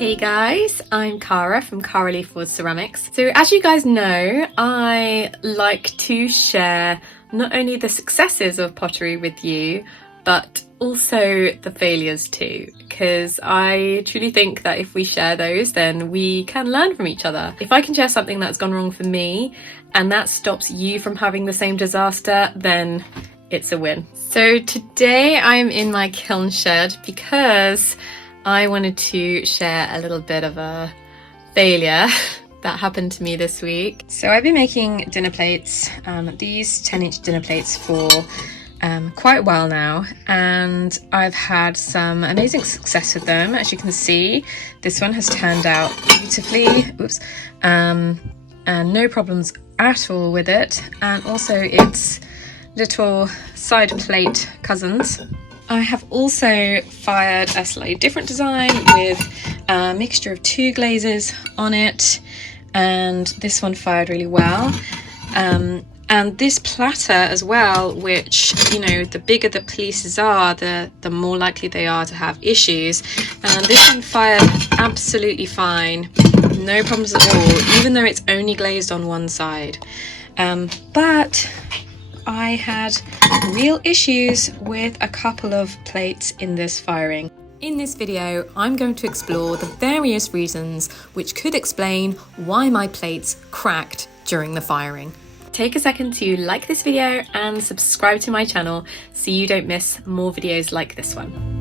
Hey guys, I'm Cara from Cara Leaf Wood Ceramics. So as you guys know, I like to share not only the successes of pottery with you, but also the failures too, because I truly think that if we share those, then we can learn from each other. If I can share something that's gone wrong for me and that stops you from having the same disaster, then it's a win. So today I'm in my kiln shed because I wanted to share a little bit of a failure that happened to me this week. So I've been making dinner plates, these 10-inch dinner plates for quite a while now, and I've had some amazing success with them. As you can see, this one has turned out beautifully, and no problems at all with it, and also its little side plate cousins. I have also fired a slightly different design with a mixture of two glazes on it, and this one fired really well. And this platter as well, which, you know, the bigger the pieces are, the more likely they are to have issues. And this one fired absolutely fine, no problems at all, even though it's only glazed on one side. But I had real issues with a couple of plates in this firing. In this video, I'm going to explore the various reasons which could explain why my plates cracked during the firing. Take a second to like this video and subscribe to my channel so you don't miss more videos like this one.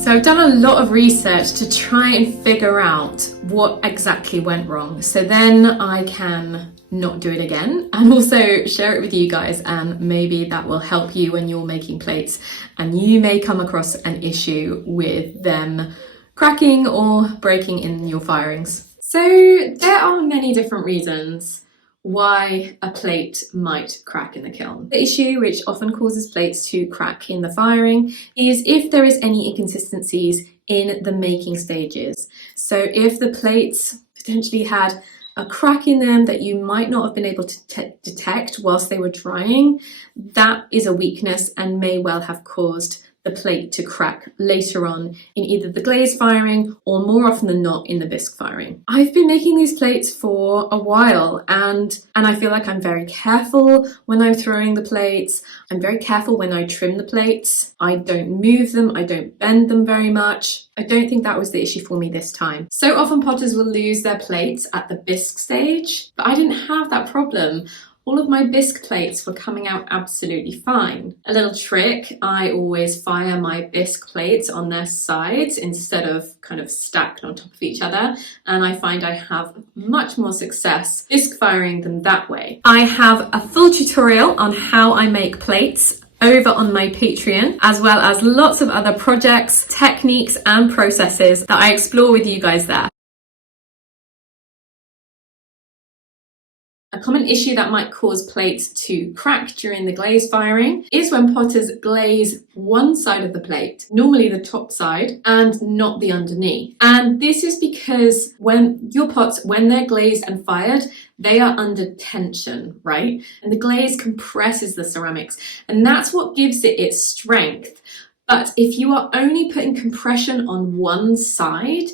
So I've done a lot of research to try and figure out what exactly went wrong, so then I can not do it again, and also share it with you guys, and maybe that will help you when you're making plates and you may come across an issue with them cracking or breaking in your firings. So there are many different reasons why a plate might crack in the kiln. The issue which often causes plates to crack in the firing is if there is any inconsistencies in the making stages. So if the plates potentially had a crack in them that you might not have been able to detect whilst they were drying, that is a weakness and may well have caused the plate to crack later on in either the glaze firing or more often than not in the bisque firing. I've been making these plates for a while and I feel like I'm very careful when I'm throwing the plates. I'm very careful when I trim the plates. I don't move them, I don't bend them very much. I don't think that was the issue for me this time. So often potters will lose their plates at the bisque stage, but I didn't have that problem. All of my bisque plates were coming out absolutely fine. A little trick, I always fire my bisque plates on their sides instead of kind of stacked on top of each other, and I find I have much more success bisque firing them that way. I have a full tutorial on how I make plates over on my Patreon, as well as lots of other projects, techniques and processes that I explore with you guys there. A common issue that might cause plates to crack during the glaze firing is when potters glaze one side of the plate, normally the top side, and not the underneath. And this is because when your pots, when they're glazed and fired, they are under tension, right? And the glaze compresses the ceramics, and that's what gives it its strength. But if you are only putting compression on one side,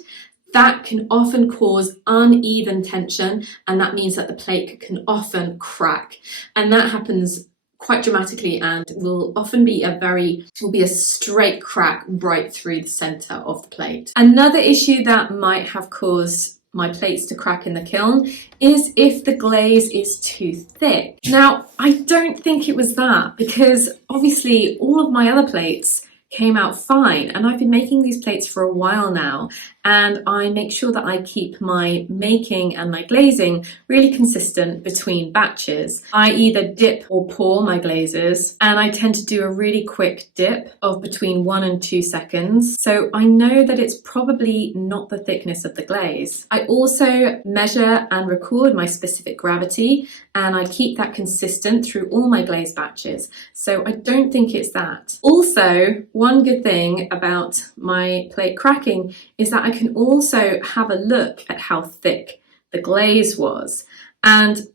that can often cause uneven tension, and that means that the plate can often crack. And that happens quite dramatically and will often be a straight crack right through the center of the plate. Another issue that might have caused my plates to crack in the kiln is if the glaze is too thick. Now, I don't think it was that, because obviously all of my other plates came out fine, and I've been making these plates for a while now, and I make sure that I keep my making and my glazing really consistent between batches. I either dip or pour my glazes, and I tend to do a really quick dip of between 1 and 2 seconds, so I know that it's probably not the thickness of the glaze. I also measure and record my specific gravity, and I keep that consistent through all my glaze batches, so I don't think it's that. Also, one good thing about my plate cracking is that I can also have a look at how thick the glaze was. And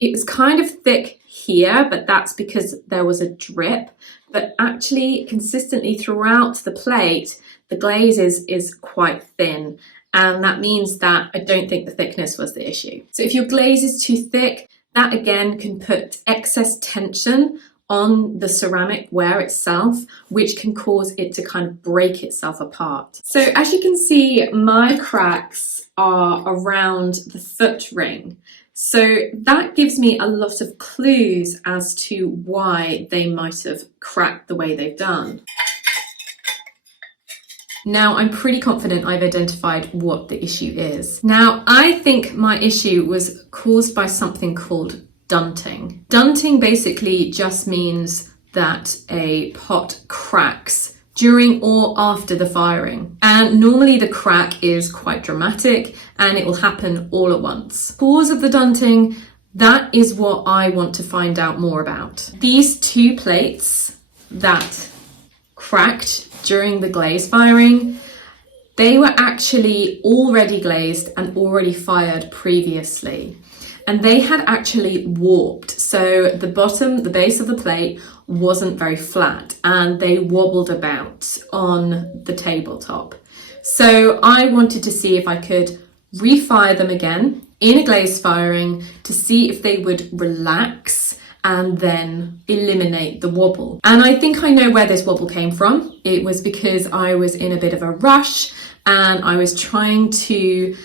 It was kind of thick here, but that's because there was a drip. But actually, consistently throughout the plate, the glaze is quite thin. And that means that I don't think the thickness was the issue. So if your glaze is too thick, that again can put excess tension on the ceramic ware itself, which can cause it to kind of break itself apart. So as you can see, my cracks are around the foot ring. So that gives me a lot of clues as to why they might have cracked the way they've done. Now, I'm pretty confident I've identified what the issue is. Now, I think my issue was caused by something called dunting. Dunting basically just means that a pot cracks during or after the firing. And normally the crack is quite dramatic and it will happen all at once. Cause of the dunting, that is what I want to find out more about. These two plates that cracked during the glaze firing, they were actually already glazed and already fired previously. And they had actually warped. So the bottom, the base of the plate wasn't very flat and they wobbled about on the tabletop. So I wanted to see if I could refire them again in a glaze firing to see if they would relax and then eliminate the wobble. And I think I know where this wobble came from. It was because I was in a bit of a rush and I was trying to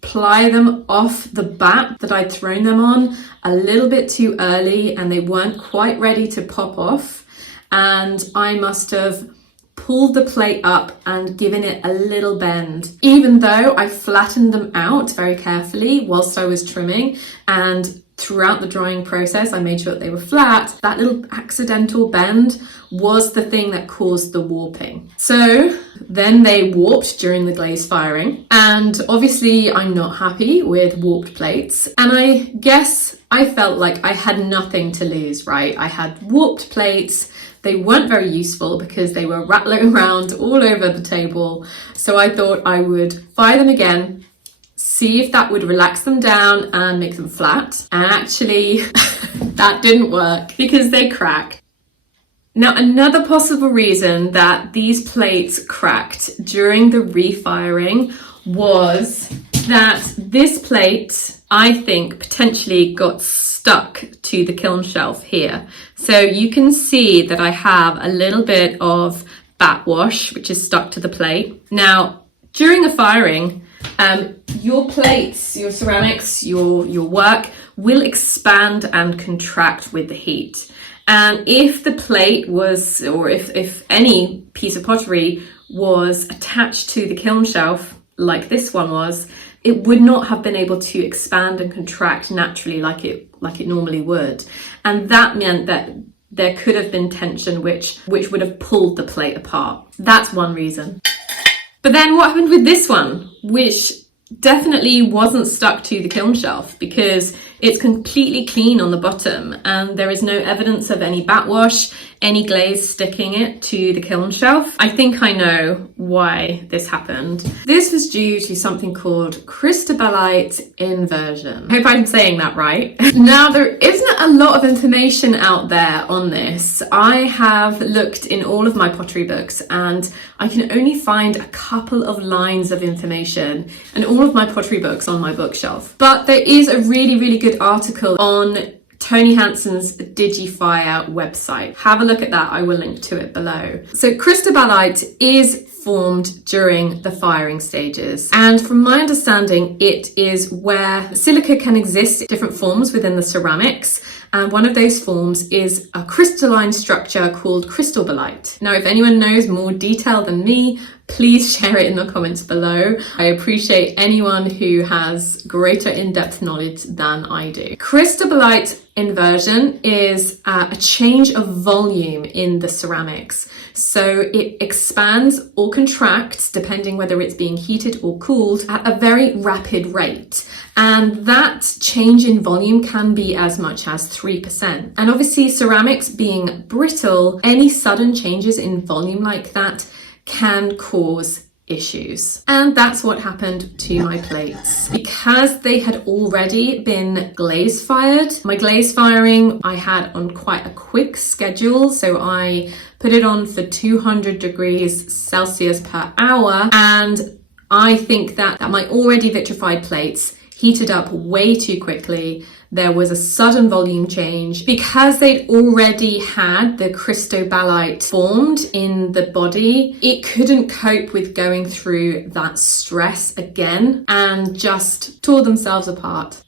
ply them off the bat that I'd thrown them on a little bit too early and they weren't quite ready to pop off. And I must have pulled the plate up and given it a little bend, even though I flattened them out very carefully whilst I was trimming, and throughout the drying process I made sure that they were flat. That little accidental bend was the thing that caused the warping. So then they warped during the glaze firing, and obviously I'm not happy with warped plates, and I guess I felt like I had nothing to lose, right? I had warped plates. They weren't very useful because they were rattling around all over the table. So I thought I would fire them again, see if that would relax them down and make them flat. And actually, that didn't work because they cracked. Now, another possible reason that these plates cracked during the refiring was that this plate, I think, potentially got stuck to the kiln shelf here. So you can see that I have a little bit of backwash, which is stuck to the plate. Now, during a firing, your plates, your ceramics, your work will expand and contract with the heat. And if the plate was, or if any piece of pottery was attached to the kiln shelf, like this one was, it would not have been able to expand and contract naturally like it normally would. And that meant that there could have been tension which would have pulled the plate apart. That's one reason. But then what happened with this one, which definitely wasn't stuck to the kiln shelf because it's completely clean on the bottom and there is no evidence of any backwash, any glaze sticking it to the kiln shelf. I think I know why this happened. This was due to something called Cristobalite Inversion. I hope I'm saying that right. Now, there isn't a lot of information out there on this. I have looked in all of my pottery books and I can only find a couple of lines of information and all of my pottery books on my bookshelf. But there is a really, really good article on Tony Hansen's Digifire website. Have a look at that. I will link to it below. So cristobalite is formed during the firing stages. And from my understanding, it is where silica can exist in different forms within the ceramics. And one of those forms is a crystalline structure called cristobalite. Now, if anyone knows more detail than me, please share it in the comments below. I appreciate anyone who has greater in-depth knowledge than I do. Cristobalite inversion is a change of volume in the ceramics. So it expands or contracts, depending whether it's being heated or cooled, at a very rapid rate. And that change in volume can be as much as 3%. And obviously ceramics being brittle, any sudden changes in volume like that can cause issues. And that's what happened to my plates. Because they had already been glaze fired, my glaze firing I had on quite a quick schedule, so I put it on for 200 degrees Celsius per hour, and I think that my already vitrified plates heated up way too quickly. There was a sudden volume change. Because they'd already had the cristobalite formed in the body, it couldn't cope with going through that stress again and just tore themselves apart.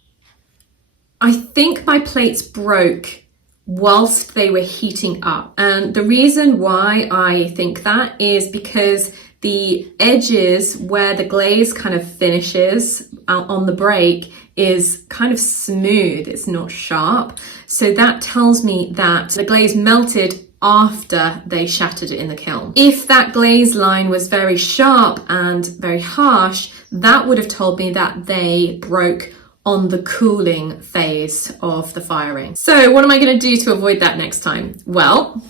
I think my plates broke whilst they were heating up. And the reason why I think that is because the edges where the glaze kind of finishes on the break is kind of smooth, it's not sharp. So that tells me that the glaze melted after they shattered it in the kiln. If that glaze line was very sharp and very harsh, that would have told me that they broke on the cooling phase of the firing. So what am I going to do to avoid that next time? Well,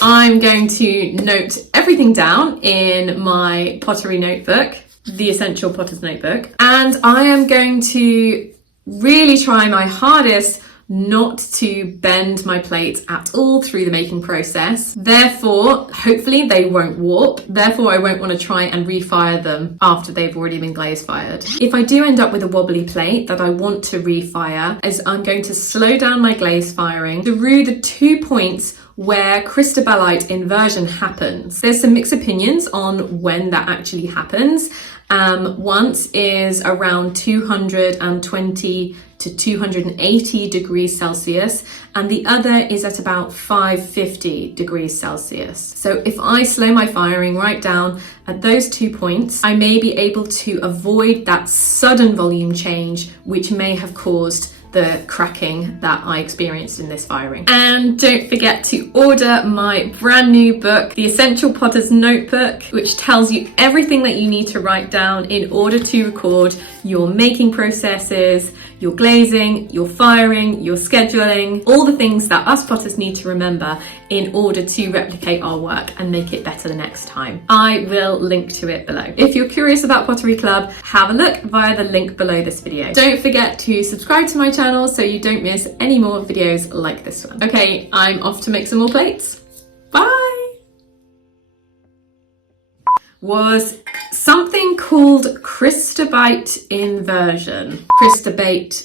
I'm going to note everything down in my pottery notebook, the Essential Potter's Notebook, and I am going to really try my hardest not to bend my plates at all through the making process. Therefore, hopefully they won't warp. Therefore, I won't want to try and refire them after they've already been glaze fired. If I do end up with a wobbly plate that I want to refire, is I'm going to slow down my glaze firing through the 2 points where Cristobalite inversion happens. There's some mixed opinions on when that actually happens. Once is around 220 to 280 degrees Celsius, and the other is at about 550 degrees Celsius. So if I slow my firing right down at those 2 points, I may be able to avoid that sudden volume change, which may have caused the cracking that I experienced in this firing. And don't forget to order my brand new book, The Essential Potter's Notebook, which tells you everything that you need to write down in order to record your making processes, your glazing, your firing, your scheduling, all the things that us potters need to remember in order to replicate our work and make it better the next time. I will link to it below. If you're curious about Pottery Club, have a look via the link below this video. Don't forget to subscribe to my channel so you don't miss any more videos like this one. Okay, I'm off to make some more plates. Bye! Was something called Cristobalite Inversion. Crystalite.